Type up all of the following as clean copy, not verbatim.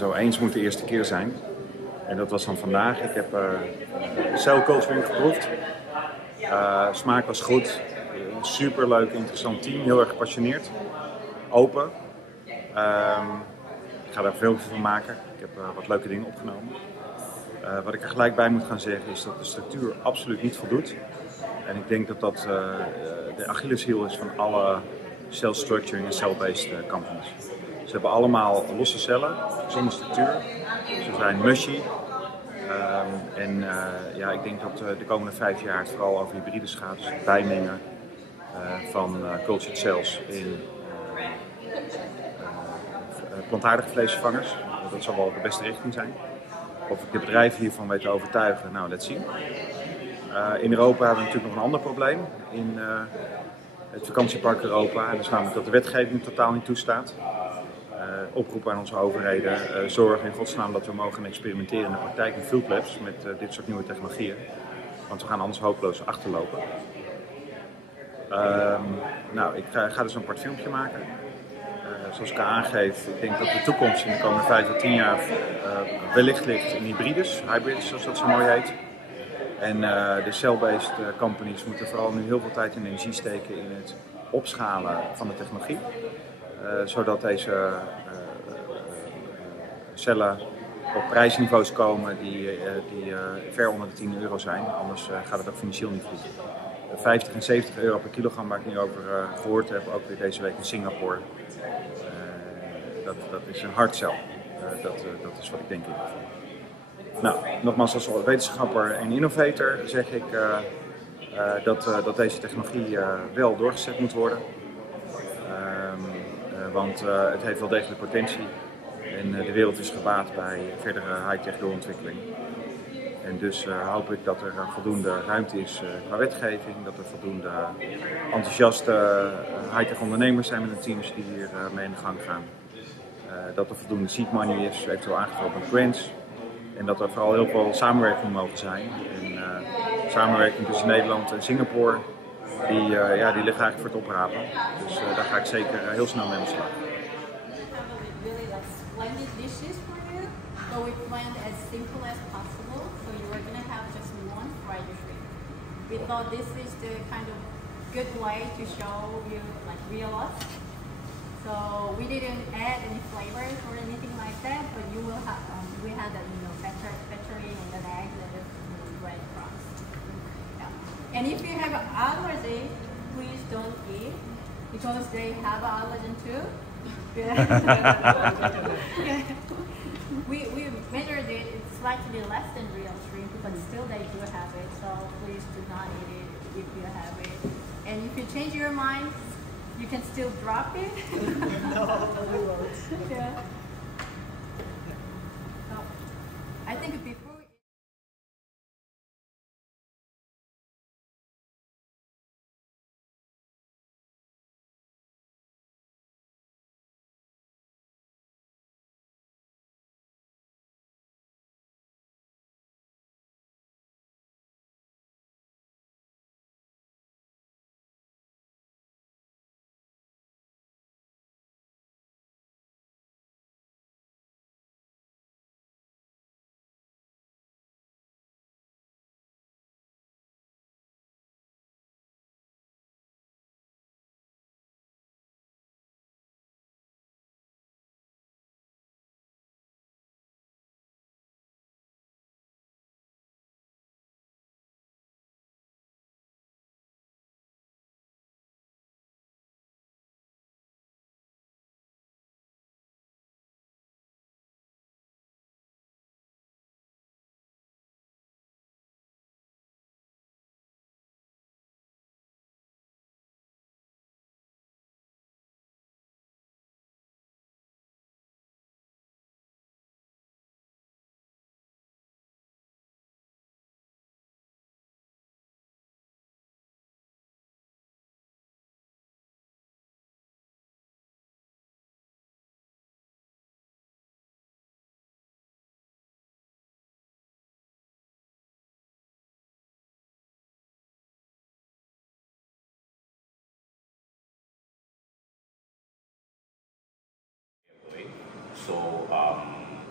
Zo eens moet de eerste keer zijn. En dat was dan vandaag. Ik heb cell culturing geproefd. Smaak was goed. Super leuk, interessant team. Heel erg gepassioneerd. Open. Ik ga daar veel van maken. Ik heb wat leuke dingen opgenomen. Wat ik er gelijk bij moet gaan zeggen is dat de structuur absoluut niet voldoet. En ik denk dat dat de Achilleshiel is van alle cell structuring en cell-based companies. Ze hebben allemaal losse cellen, zonder structuur. Ze zijn mushy. Ik denk dat de komende 5 jaar het vooral over hybrides gaat. Dus het bijmengen van cultured cells in plantaardige vleesvervangers. Dat zal wel de beste richting zijn. Of ik de bedrijven hiervan weet te overtuigen, nou, let's zien. In Europa hebben we natuurlijk nog een ander probleem. In het vakantiepark Europa. En dat is namelijk dat de wetgeving totaal niet toestaat. Oproep aan onze overheden. Zorg in godsnaam dat we mogen experimenteren in de praktijk in field labs met dit soort nieuwe technologieën. Want we gaan anders hopeloos achterlopen. Ik ga dus een apart filmpje maken. Zoals ik al aangeef, ik denk dat de toekomst in de komende 5 tot 10 jaar wellicht ligt in hybrides, zoals dat zo mooi heet. En de cell-based companies moeten vooral nu heel veel tijd en energie steken in het opschalen van de technologie. Zodat deze cellen op prijsniveaus komen die ver onder de 10 euro zijn. Anders gaat het ook financieel niet goed. 50 en 70 euro per kilogram waar ik nu over gehoord heb, ook weer deze week in Singapore. Dat is een hard sell. Dat is wat ik denk in ieder geval. Nou, nogmaals, als wetenschapper en innovator zeg ik dat deze technologie wel doorgezet moet worden. Want het heeft wel degelijk potentie en de wereld is gebaat bij verdere high-tech doorontwikkeling. En dus hoop ik dat er voldoende ruimte is qua wetgeving, dat er voldoende enthousiaste high-tech ondernemers zijn met hun teams die hier mee in de gang gaan. Dat er voldoende seed money is, eventueel aangevuld met grants. En dat er vooral heel veel samenwerking mogen zijn. En samenwerking tussen Nederland en Singapore, die liggen eigenlijk voor het oprapen. Dus daar ga ik zeker heel snel mee aan de slag. Splendid dishes for you, so we planned as simple as possible. So you are gonna have just one fried shrimp. We thought this is the kind of good way to show you like real us. So we didn't add any flavors or anything like that, but you will have we had that buttery and an egg and the breadcrumbs. Yeah. And if you have allergy, please don't eat because they have allergen too. We measured it, it's slightly less than real shrimp, but still they do have it, so please do not eat it if you have it. And if you change your mind, you can still drop it. No, we won't. Yeah. So, I think before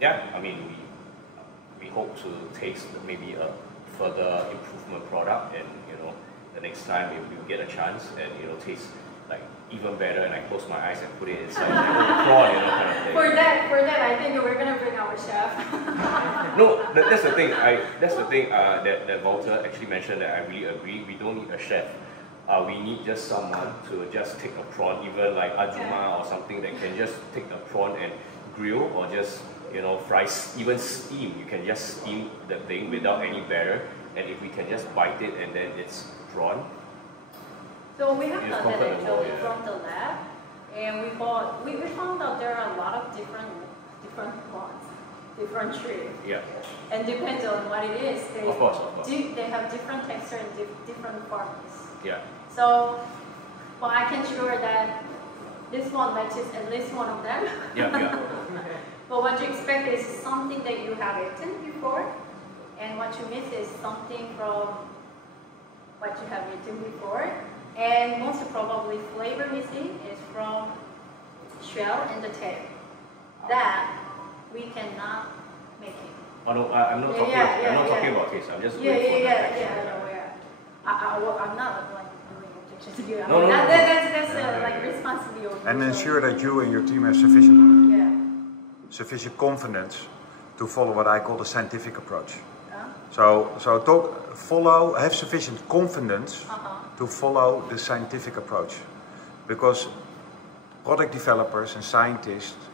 yeah, I mean, we hope to taste maybe a further improvement product, and the next time if we get a chance and taste like even better, and I close my eyes and put it inside like a prawn, kind of thing. For that, I think we're gonna bring our chef. No, that's the thing. That Wouter actually mentioned that I really agree. We don't need a chef. We need just someone to just take a prawn, even like Ajuma or something that can just take the prawn and grill, or just fry, even steam. You can just steam the thing without any batter, and if we can just bite it and then it's prawn. So we have done that actually from the lab, and we found out there are a lot of different prawns, different shrimp. Yeah. And depends on what it is. Of course. They have different texture and different forms. Yeah. So, well, I can sure that this one matches at least one of them. Yeah. But what you expect is something that you have eaten before, and what you miss is something from what you have eaten before. And most probably flavor missing is from shell and the tail. That we cannot make it. Oh no, I'm not talking about taste. I'm just going for I'm not like doing objection to you. No. That's like responsibility. And ensure that you and your team have sufficient confidence to follow what I call the scientific approach. Have sufficient confidence to follow the scientific approach, because product developers and scientists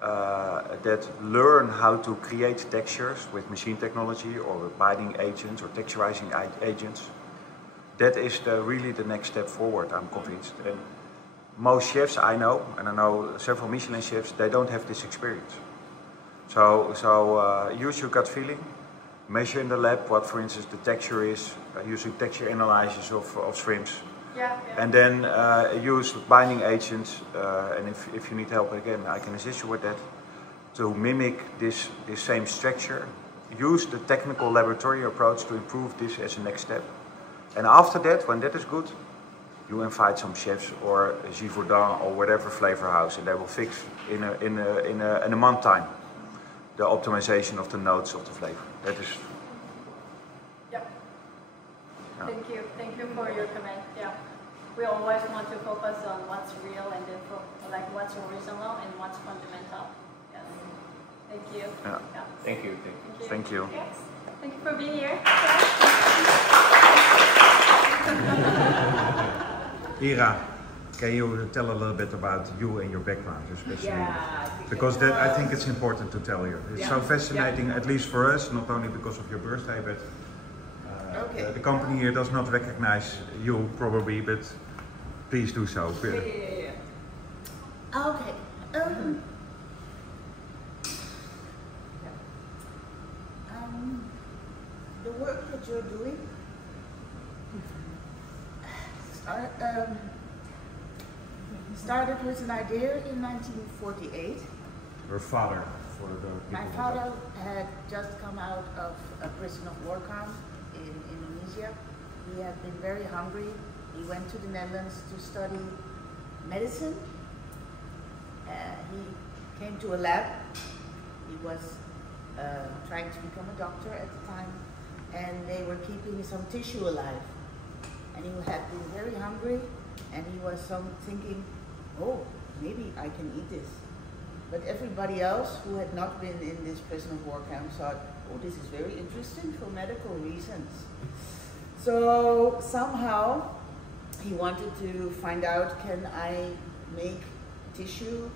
that learn how to create textures with machine technology or with binding agents or texturizing agents, that is really the next step forward, I'm convinced. And most chefs I know, and I know several Michelin chefs, they don't have this experience. So use your gut feeling, measure in the lab what, for instance, the texture is, using texture analysis of shrimps. And then use binding agents, and if you need help again, I can assist you with that, to mimic this same structure. Use the technical laboratory approach to improve this as a next step. And after that, when that is good, you invite some chefs or Givaudan or whatever flavor house, and they will fix in a month time the optimization of the notes of the flavor. That is. Thank you for your comment. Yeah, we always want to focus on what's real and then what's original and what's fundamental. Yes. Thank you. Thank you. Thank you. Yes. Thank you for being here. Ira, can you tell a little bit about you and your background, especially? Because I think it's important to tell you. It's so fascinating, at least for us, not only because of your birthday, but the company here does not recognize you probably, but please do so. Okay. The work that you're doing started with an idea in 1948. Your father, for the people. My father had just come out of a prison of war camp in Indonesia. He had been very hungry. He went to the Netherlands to study medicine. He came to a lab. He was trying to become a doctor at the time, and they were keeping some tissue alive. And he had been very hungry, and he was thinking, oh, maybe I can eat this. But everybody else who had not been in this prison of war camp thought, oh, this is very interesting for medical reasons. So somehow he wanted to find out, can I make tissue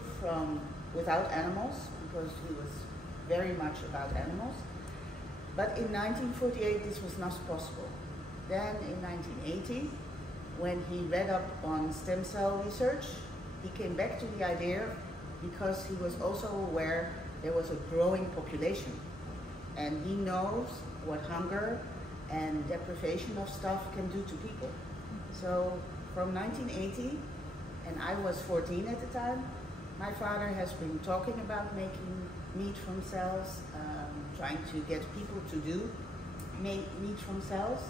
without animals, because he was very much about animals. But in 1948 this was not possible. Then in 1980, when he read up on stem cell research, he came back to the idea because he was also aware there was a growing population. And he knows what hunger and deprivation of stuff can do to people. So from 1980, and I was 14 at the time, my father has been talking about making meat from cells, trying to get people to do meat from cells.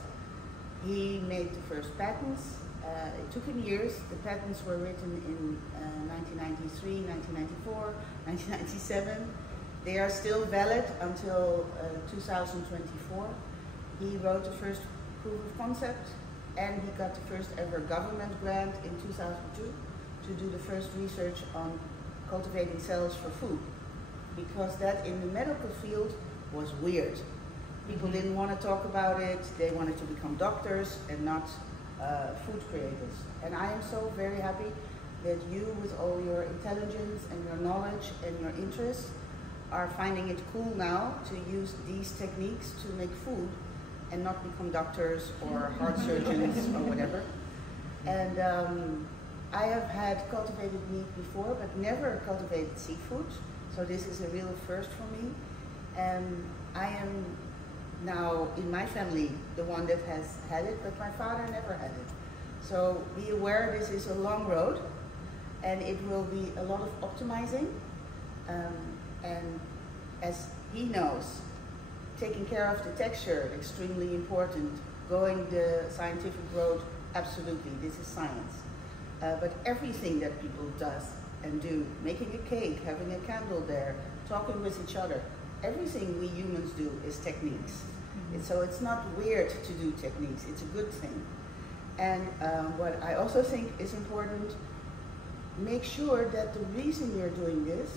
He made the first patents. It took him years. The patents were written in 1993, 1994, 1997. They are still valid until 2024. He wrote the first proof of concept, and he got the first ever government grant in 2002 to do the first research on cultivating cells for food, because that in the medical field was weird. People didn't want to talk about it. They wanted to become doctors and not food creators. And I am so very happy that you, with all your intelligence and your knowledge and your interests, are finding it cool now to use these techniques to make food and not become doctors or heart surgeons or whatever. And I have had cultivated meat before, but never cultivated seafood. So this is a real first for me. And I am now in my family the one that has had it, but my father never had it. So be aware this is a long road, and it will be a lot of optimizing. And as he knows, taking care of the texture, extremely important. Going the scientific road, absolutely, this is science. But everything that people does and do, making a cake, having a candle there, talking with each other, everything we humans do is techniques. So it's not weird to do techniques, it's a good thing. And what I also think is important, make sure that the reason you're doing this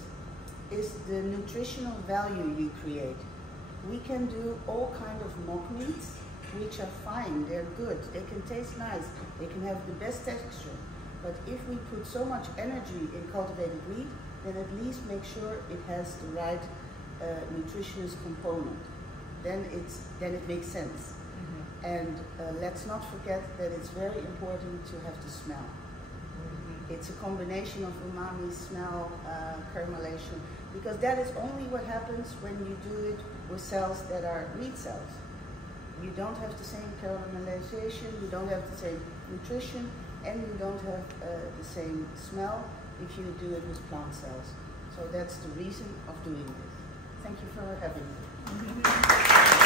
is the nutritional value you create. We can do all kinds of mock meats, which are fine, they're good, they can taste nice, they can have the best texture. But if we put so much energy in cultivated meat, then at least make sure it has the right nutritious component. Then it makes sense. And let's not forget that it's very important to have the smell. It's a combination of umami, smell, caramelization, because that is only what happens when you do it with cells that are meat cells. You don't have the same caramelization, you don't have the same nutrition, and you don't have the same smell if you do it with plant cells. So that's the reason of doing this. Thank you for having me.